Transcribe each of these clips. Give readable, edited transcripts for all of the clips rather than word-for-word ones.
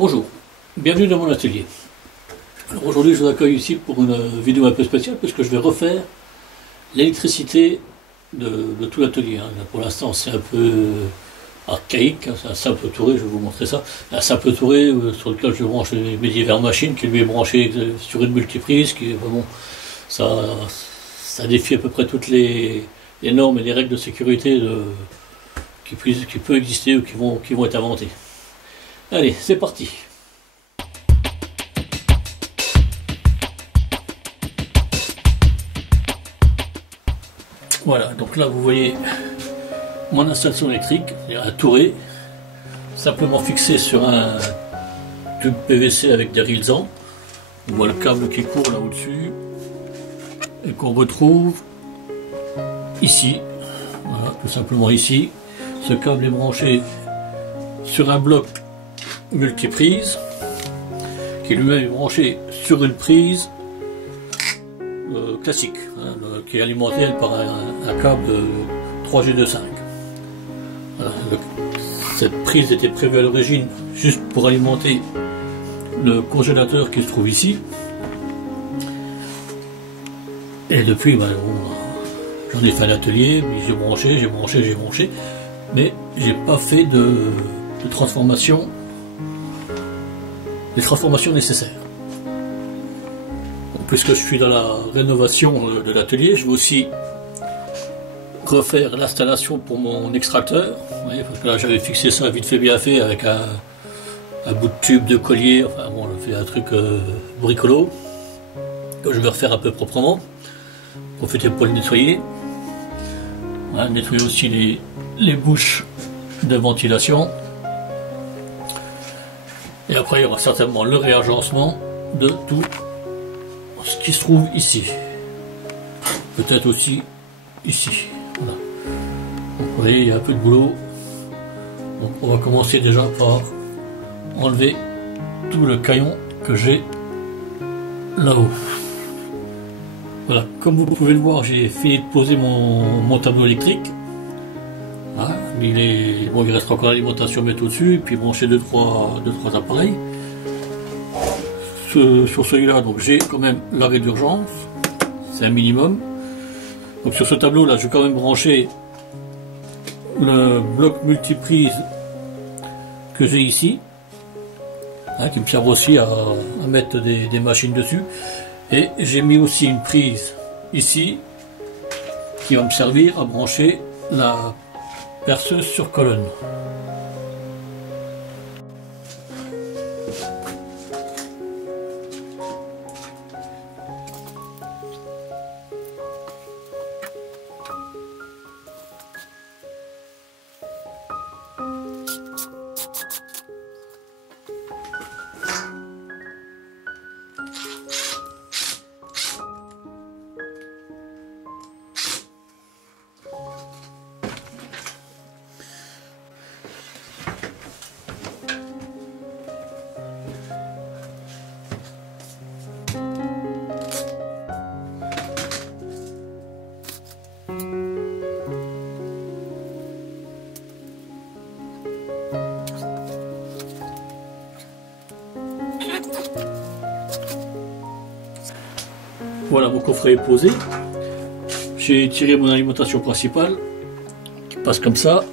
Bonjour, bienvenue dans mon atelier. Alors aujourd'hui je vous accueille ici pour une vidéo un peu spéciale puisque je vais refaire l'électricité de tout l'atelier. Pour l'instant c'est un peu archaïque, c'est un simple touré, je vais vous montrer ça. Un simple touré sur lequel je branche mes diverses machines qui lui est branché sur une multiprise qui est vraiment ça défie à peu près toutes les normes et les règles de sécurité qui peuvent exister ou qui vont être inventées. Allez, c'est parti. Voilà, donc là vous voyez mon installation électrique, il y a un touret simplement fixé sur un tube PVC avec des rilsans. On voit le câble qui court là au-dessus et qu'on retrouve ici, voilà, tout simplement ici. Ce câble est branché sur un bloc multiprise qui lui-même est branché sur une prise classique, qui est alimentée par un câble 3G25. Voilà, cette prise était prévue à l'origine juste pour alimenter le congélateur qui se trouve ici. Et depuis, j'en ai fait un atelier, j'ai branché, mais j'ai pas fait de transformation, les transformations nécessaires. Donc, puisque je suis dans la rénovation de l'atelier, je vais aussi refaire l'installation pour mon extracteur. Vous voyez, parce que là j'avais fixé ça vite fait bien fait avec un bout de tube de collier, enfin bon, j'ai fait un truc bricolo que je vais refaire un peu proprement. Profiter pour le nettoyer. Voilà, nettoyer aussi les bouches de ventilation. Et après il y aura certainement le réagencement de tout ce qui se trouve ici. Peut-être aussi ici. Voilà. Donc, vous voyez, il y a un peu de boulot. Donc on va commencer déjà par enlever tout le caillon que j'ai là-haut. Voilà, comme vous pouvez le voir, j'ai fini de poser mon tableau électrique. Voilà, il reste encore l'alimentation mettre au-dessus, et puis brancher deux trois appareils. Sur celui-là, donc j'ai quand même l'arrêt d'urgence, c'est un minimum. Donc sur ce tableau là, je vais quand même brancher le bloc multiprise que j'ai ici, qui me sert aussi à mettre des machines dessus. Et j'ai mis aussi une prise ici qui va me servir à brancher la perceuse sur colonne. Voilà, mon coffret est posé. J'ai tiré mon alimentation principale qui passe comme ça,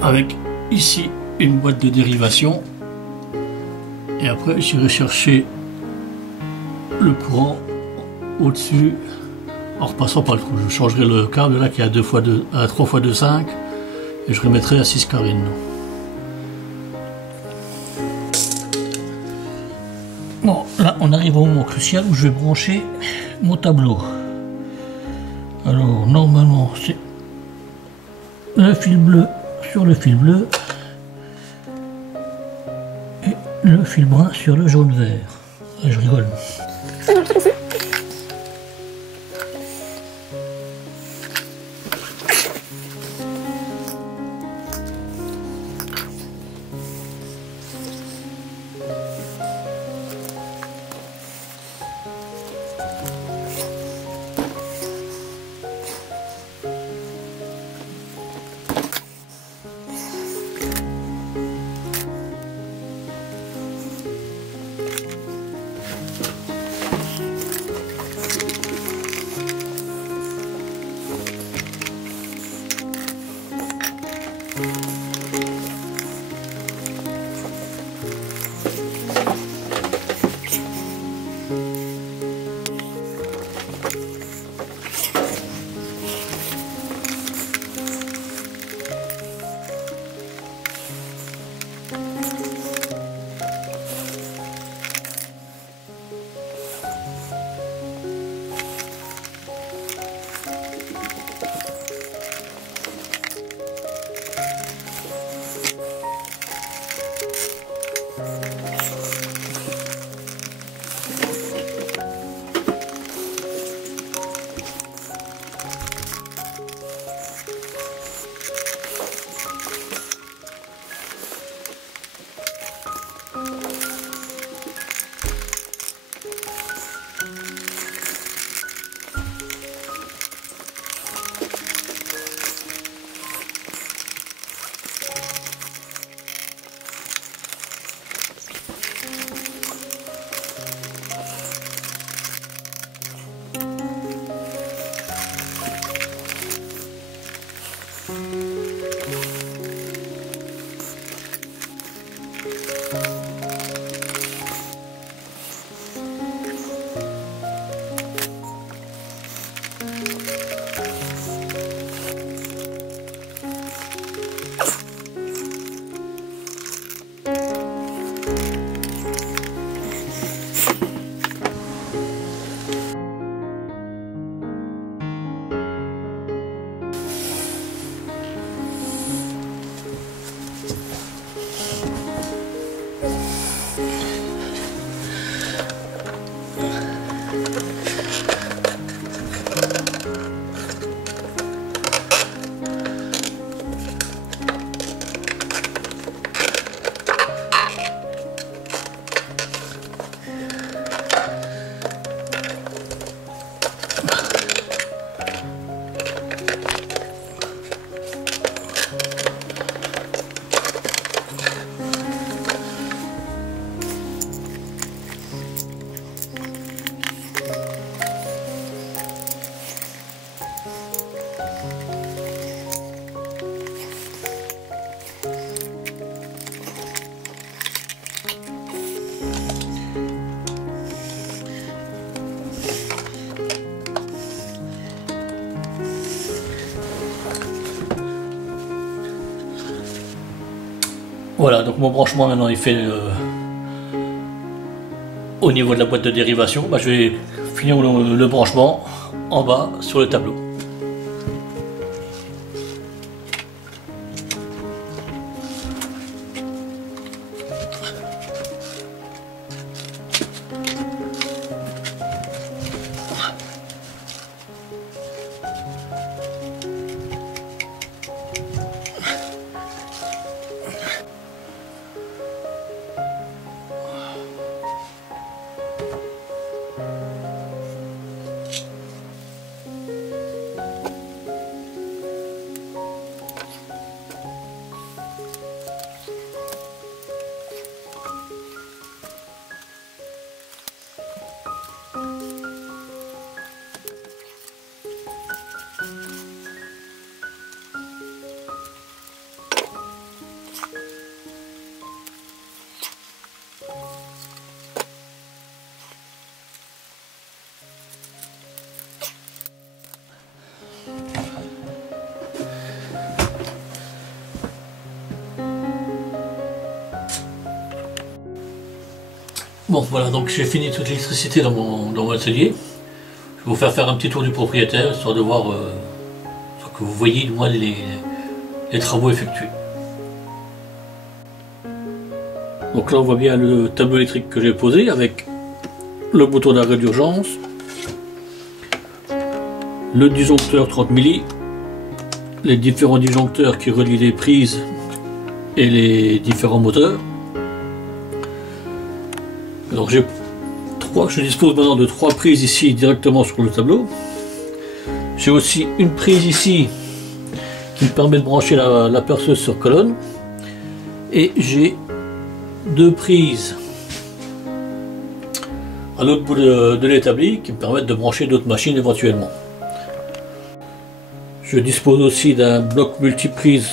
avec ici une boîte de dérivation, et après j'irai chercher le courant au-dessus en repassant par le trou. Je changerai le câble là qui est à 3x2,5 et je remettrai à 6 carines. Bon, là on arrive au moment crucial où je vais brancher mon tableau. Alors normalement c'est le fil bleu sur le fil bleu et le fil brun sur le jaune vert. Ah, je rigole. Voilà, donc mon branchement maintenant il fait au niveau de la boîte de dérivation. Bah, je vais finir le branchement en bas sur le tableau. Bon voilà, donc j'ai fini toute l'électricité dans mon atelier. Je vais vous faire un petit tour du propriétaire, histoire de voir que vous voyez du moins les travaux effectués. Donc là on voit bien le tableau électrique que j'ai posé avec le bouton d'arrêt d'urgence, le disjoncteur 30 milli, les différents disjoncteurs qui relient les prises et les différents moteurs. Alors je dispose maintenant de 3 prises ici directement sur le tableau. J'ai aussi une prise ici qui me permet de brancher la perceuse sur colonne. Et j'ai 2 prises à l'autre bout de l'établi qui me permettent de brancher d'autres machines éventuellement. Je dispose aussi d'un bloc multiprise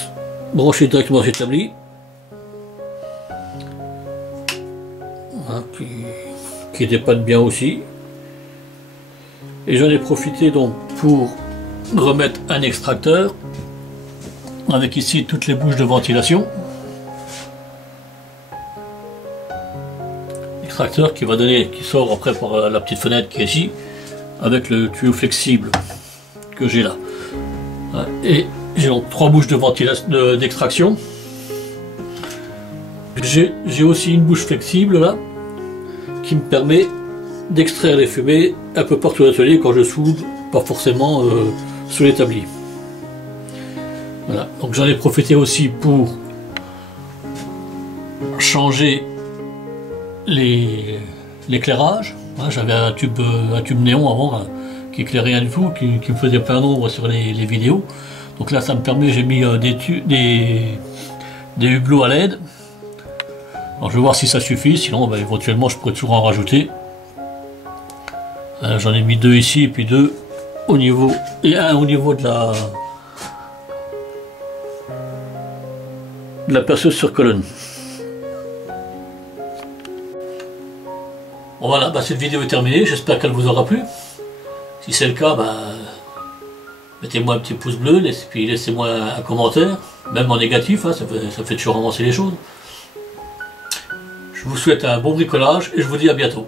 branché directement sur l'établi. Qui dépanne bien aussi. Et j'en ai profité donc pour remettre un extracteur avec ici toutes les bouches de ventilation. Extracteur qui sort après par la petite fenêtre qui est ici avec le tuyau flexible que j'ai là. Et j'ai donc 3 bouches de ventilation d'extraction. J'ai aussi une bouche flexible là qui me permet d'extraire les fumées un peu partout dans l'atelier quand je soude, pas forcément sur l'établi. Voilà, donc j'en ai profité aussi pour changer l'éclairage. J'avais un tube néon avant qui éclairait rien du tout, qui me faisait plein d'ombre sur les vidéos. Donc là ça me permet, j'ai mis des hublots à LED. Alors je vais voir si ça suffit, sinon éventuellement je pourrais toujours en rajouter. J'en ai mis 2 ici et puis 2 au niveau, et un au niveau de la perceuse sur colonne. Bon voilà, cette vidéo est terminée, j'espère qu'elle vous aura plu. Si c'est le cas, mettez-moi un petit pouce bleu, puis laissez-moi un commentaire, même en négatif, ça fait toujours avancer les choses. Je vous souhaite un bon bricolage et je vous dis à bientôt.